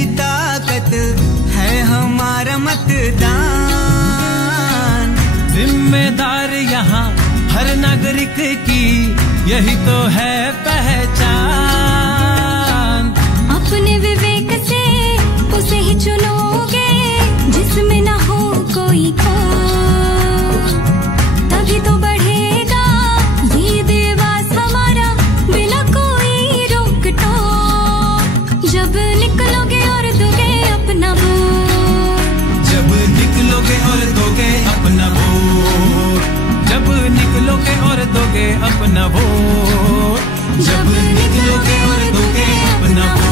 बड़ी ताकत है हमारा मतदान। जिम्मेदार यहाँ हर नागरिक की यही तो है पहचान। अपने विवेक से उसे ही चुनोगे जिसमें ना हो कोई खोट, तभी तो बढ़ेगा ये देवास हमारा बिना कोई रोक टोक। जब निकलोगे और दोगे अपना वोट, जब निकलोगे और दोगे अपना वोट, जब निकलोगे और दोगे अपना वोट, जब निकलोगे और दोगे अपना वोट।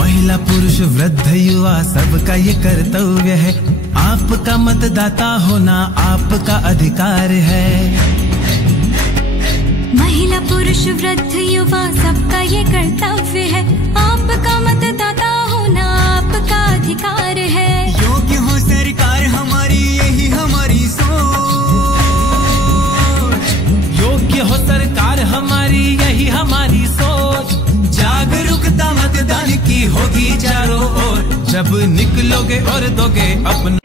महिला पुरुष वृद्ध युवा सबका ये कर्तव्य है, आपका मतदाता होना आपका अधिकार है। महिला पुरुष वृद्ध युवा सबका ये कर्तव्य है, आपका मतदाता होना आपका अधिकार है। योग्य हो सरकार हमारी यही हमारी सोच, योग्य हो सरकार हमारी यही हमारी सोच। जागरूकता मतदान की होगी चारों ओर, जब निकलोगे और दोगे अपना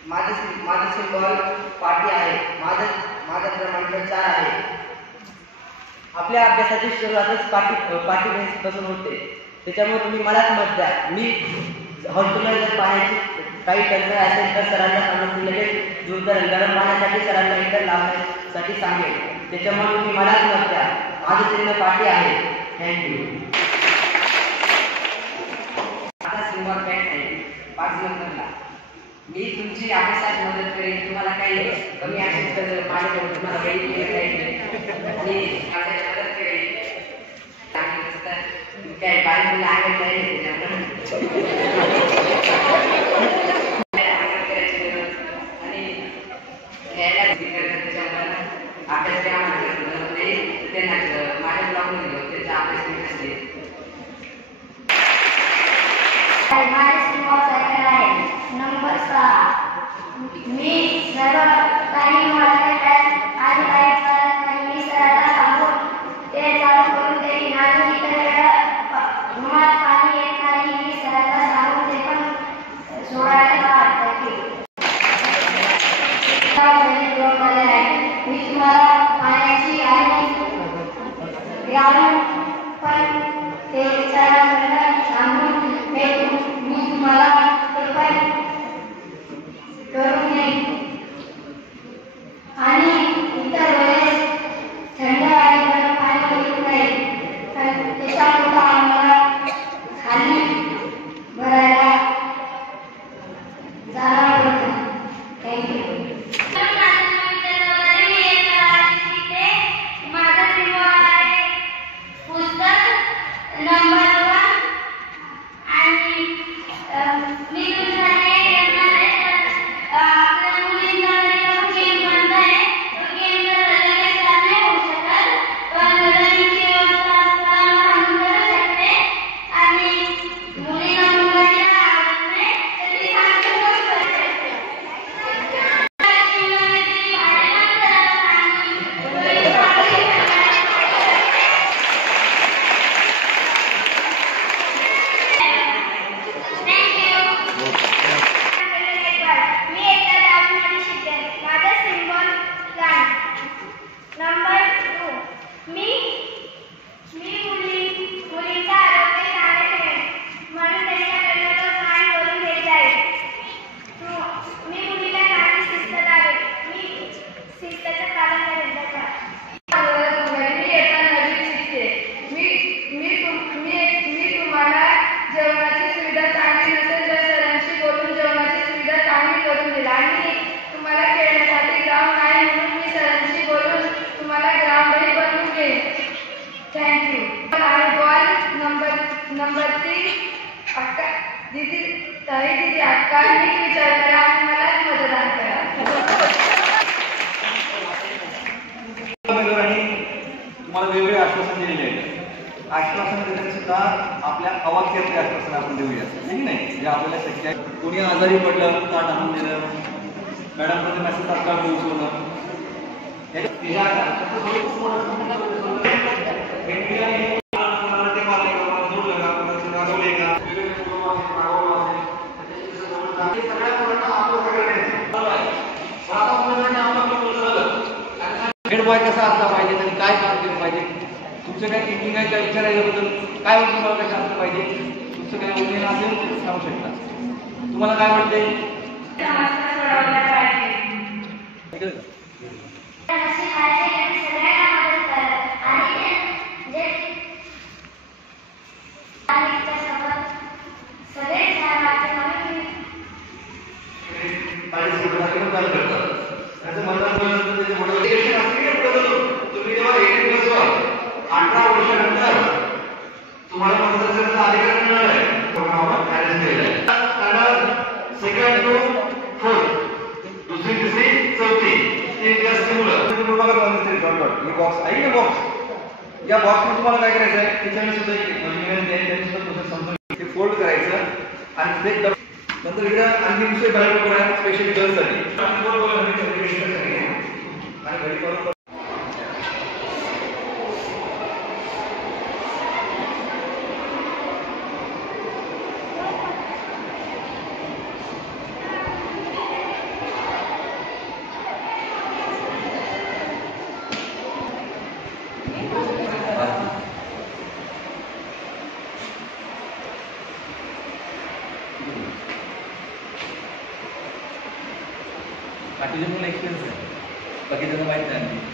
माझं सिंबल पाटी आहे, माझा क्रमांक 4 आहे। आपल्या अभ्यासाची सुरुवातच पाटी बेंचपासून होते, त्याच्यामुळे तुम्ही मलाच मत द्या। मी हॉस्टेलला जर पाण्याची काही टंचाई असेल तर सरांना सांगून लगेच दूर करेन, गरम पाण्यासाठी सरांना इतर लावण्यासाठी सांगेल, त्याच्यामुळे तुम्ही मलाच मत द्या। माझं चिन्ह पाटी आहे। थँक्यू। माझा सिंबल पॅट आहे 5 नंबरला। मी तुमची अभ्यासात मदत करेन, तुम्हाला काही कमी असेल तर माझ्याकडून तुम्हाला काही आणि मदत करेन। काय बाळाला लागत नाही आणि घ्यायला अभ्यास त्यांना माझ्या ब्लॉगमध्ये घेऊ, त्याचा अभ्यास मी असते। नंबर 6 मी सर्व काही माझ्या आणि मी सरांना सांगून ते चालू करून देईन आणि इतर वेळा रुमात पाणी येत नाही मी सरांना सांगून ते पण सोडायला वाटतं। मी तुम्हाला पाण्याची आणि ग्राउंड पण ते सरांना सांगून मी तुम्हाला करून येईल आणि इतर वेळेस थंड आणि गरम पाणी येऊ नये, त्याच्यामुळे आम्हाला खाली भरायला जाणार होतं। थँक्यू। माझा सिंबल आहे पुस्तक नंबर 1 आणि मी तुमच्यासाठी विचार करा आणि मलाच मतदान करा. तुम्हाला वेगवेगळे आश्वासन दिलेले आहेत. आश्वासन देण्यात सुद्धा आपल्या अवाक्यातले आश्वासन आपण देऊया नाही जे आपल्याला शक्य आहे. कोणी आजारी पडलं ताट आणून दिलं, मॅडममध्ये मेसेज तात्काळ पोहोचवलं. हेड बॉय कसा असला पाहिजे आणि काय काम केलं पाहिजे, तुमचं काय थिंकिंग आहे त्या विचारायच्याबद्दल काय तुम्हाला कसं असलं पाहिजे, तुमचं काय ओपिनियन असेल तर सांगू शकता. तुम्हाला काय वाटते? या बॉक्समध्ये तुम्हाला काय करायचं आहे, त्याच्याने सुद्धा ते फोल्ड करायचं आणि ते नंतर इकडे आणखी दुसरे बाहेर करा स्पेशली गर्ल्ससाठी बाकीचे पण एक्सपिरियन्स आहे, बाकीच्यांना माहीत नाही.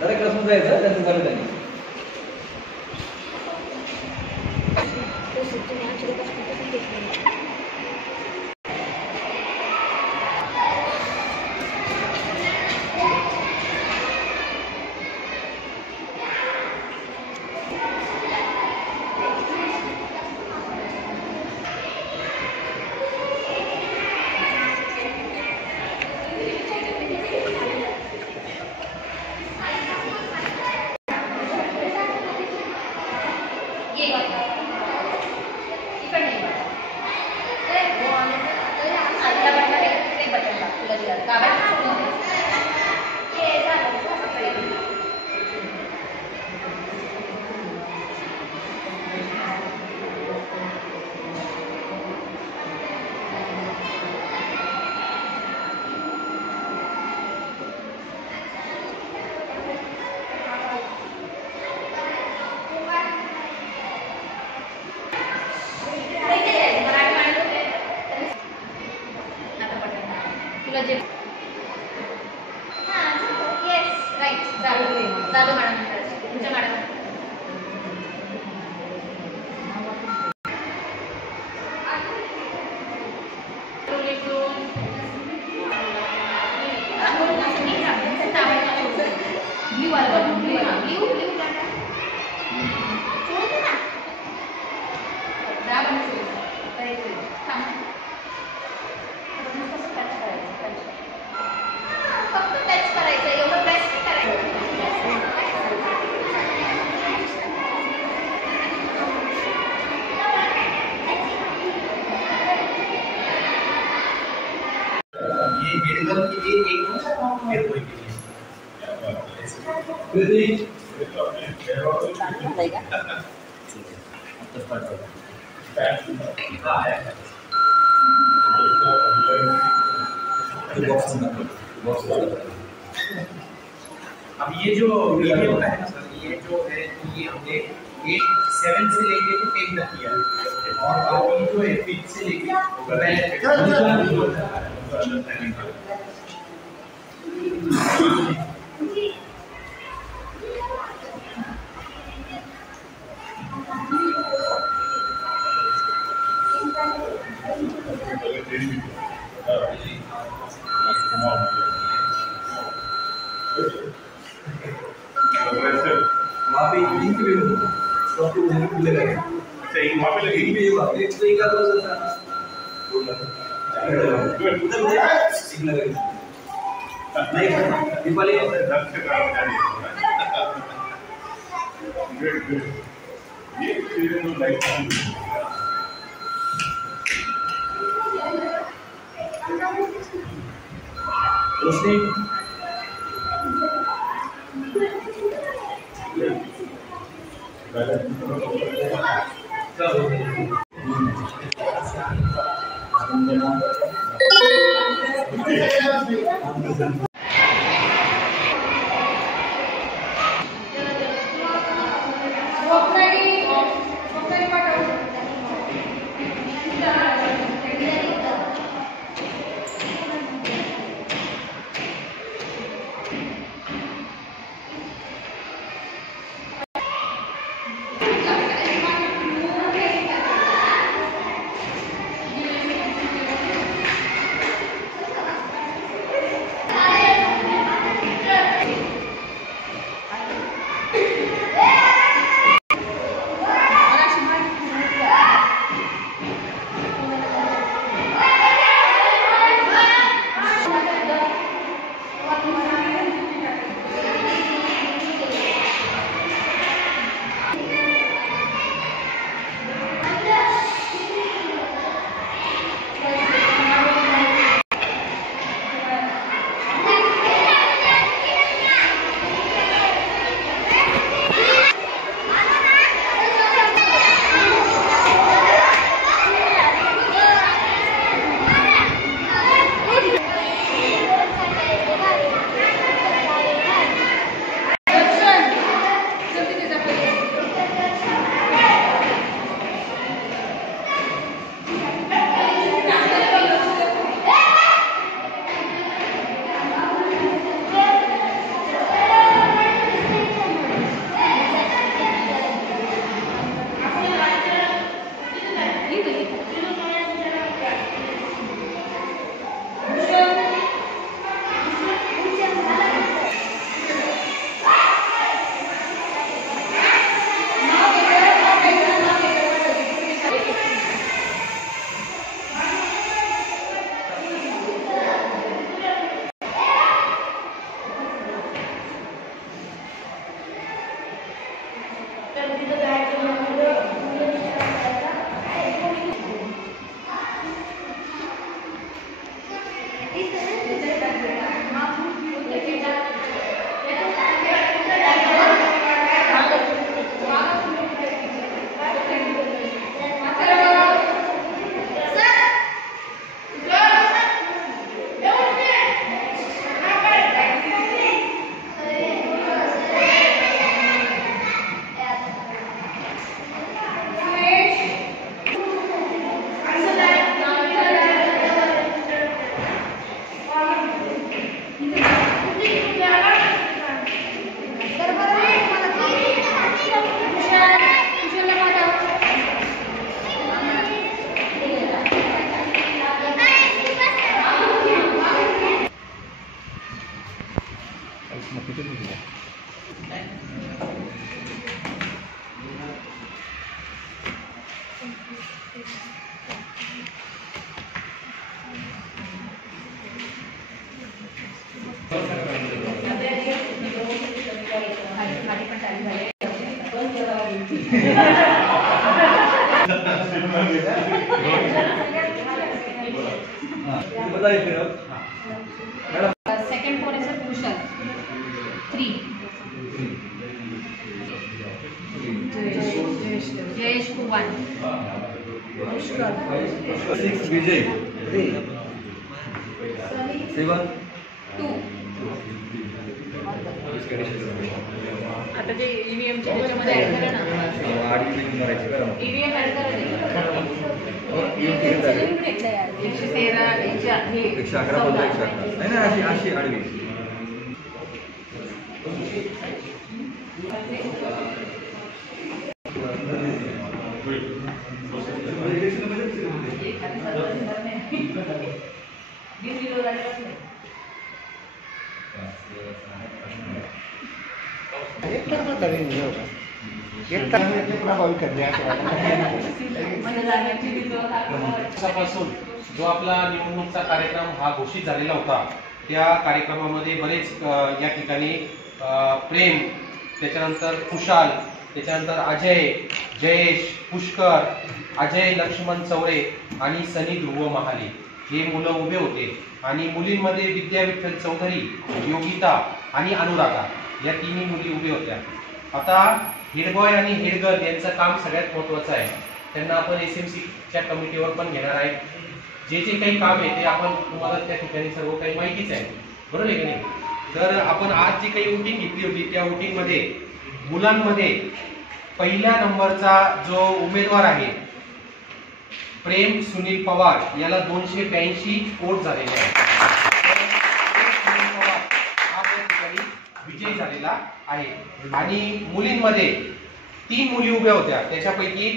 डायरेक्ट क्लासमध्ये जायचं त्यांचं झालं त्यांनी. एकदम किती एक अब ये जो वीडियो का है ना सर, ये जो है ये हमने 7 से लेके तो 10 तक किया है और बाकी जो है 5 से लेके वहाँ पे लिंक भी हो स्टॉप को लिंक मिलेगा अच्छा एक वहाँ पे लगेगी भी होगा एक तो एक का तो सिग्नल लगेगा नहीं दीपावली ये सीरियल लाइट रोशनी बताइए फिर अब मैडम। सेकंड वन इज कुशल 3 जयेश को 1 6 विजय 7 2 आता जे ईव्हीएम चे त्याच्यामध्ये ऍड करा ना ईव्हीएम ऍड करा ते 113 111 बोलतो 111 नाही ना अशी आडवी दिवसापासून जो आपला निवडणूकचा कार्यक्रम हा घोषित झालेला होता त्या कार्यक्रमामध्ये बरेच या ठिकाणी प्रेम, त्याच्यानंतर खुशाल, त्याच्यानंतर अजय, जयेश, पुष्कर, अजय लक्ष्मण चौरे आणि सनी ध्रुव महाले हे मुलं उभे होते आणि मुलींमध्ये विद्या विठ्ठल चौधरी, योगिता आणि अनुराधा या तिन्ही मुली उभे होत्या. आता हेडबॉय आणि हेडगर्ल यांचं काम सगळ्यात महत्वाचं आहे. त्यांना आपण SMCच्या कमिटीवर पण घेणार आहे. जे जे काही काम आहे ते आपण तुम्हाला त्या ठिकाणी सर्व काही माहितीच आहे, बरोबर आहे की नाही. तर आपण आज जी काही वोटिंग घेतली होती त्या वोटिंग मध्ये मुलांमध्ये पहिल्या नंबरचा जो उमेदवार आहे प्रेम सुनील पवार याला 282 वोट झालेले आहेत. विजय झालेला आहे. आणि मुलींमध्ये 3 मुली उभ्या होत्या, त्याच्यापैकी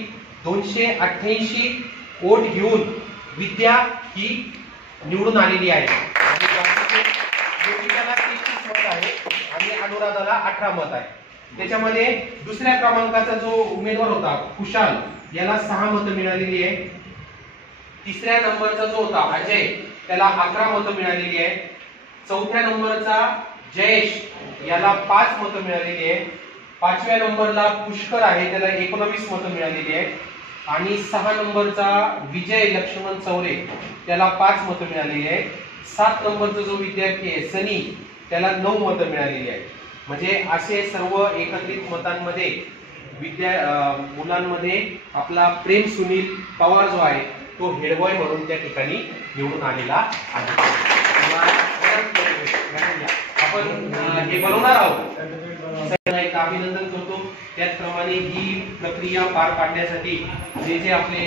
288 वोट घेऊन विद्या ही निवडून आलेली आहे. योगिताला 33 मत आहे आणि अनुराधाला 18 मत आहे. त्याच्यामध्ये दुसऱ्या क्रमांकाचा जो उमेदवार होता खुशाल याला 6 मतं मिळालेली आहे. तिसऱ्या नंबरचा जो होता अजय त्याला 11 मतं मिळालेली आहे. चौथ्या नंबरचा जयेश याला 5 मतं मिळालेली आहे. 5व्या नंबरला पुष्कर आहे त्याला 19 मतं मिळालेली आहे. आणि 6 नंबरचा विजय लक्ष्मण चौरे त्याला 5 मतं मिळालेली आहे. 7 नंबरचा जो विद्यार्थी आहे सनी त्याला 9 मतं मिळालेली आहे. म्हणजे असे सर्व एकत्रित मतांमध्ये मुलांमध्ये आपला प्रेम सुनील पवार जो आहे तो हेडबॉय म्हणून त्या ठिकाणी निवडून आलेला आहे. आपण हे बनवणार आहोत, अभिनंदन करतो. त्याचप्रमाणे ही प्रक्रिया पार पाडण्यासाठी जे जे आपले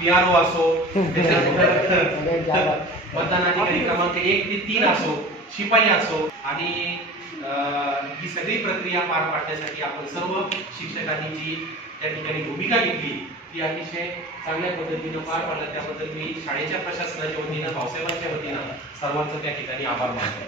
PRO असो, त्याच्यानंतर मतदान अधिकारी क्रमांक 1 ते 3 असो, शिपाई असो आणि ही सगळी प्रक्रिया पार पाडण्यासाठी आपण सर्व शिक्षकांनी जी त्या ठिकाणी भूमिका घेतली ती अतिशय चांगल्या पद्धतीने पार पाडला. त्याबद्दल मी शाळेच्या प्रशासनाच्या वतीनं, भाऊसाहेबांच्या वतीनं सर्वांचं त्या ठिकाणी आभार मानतो.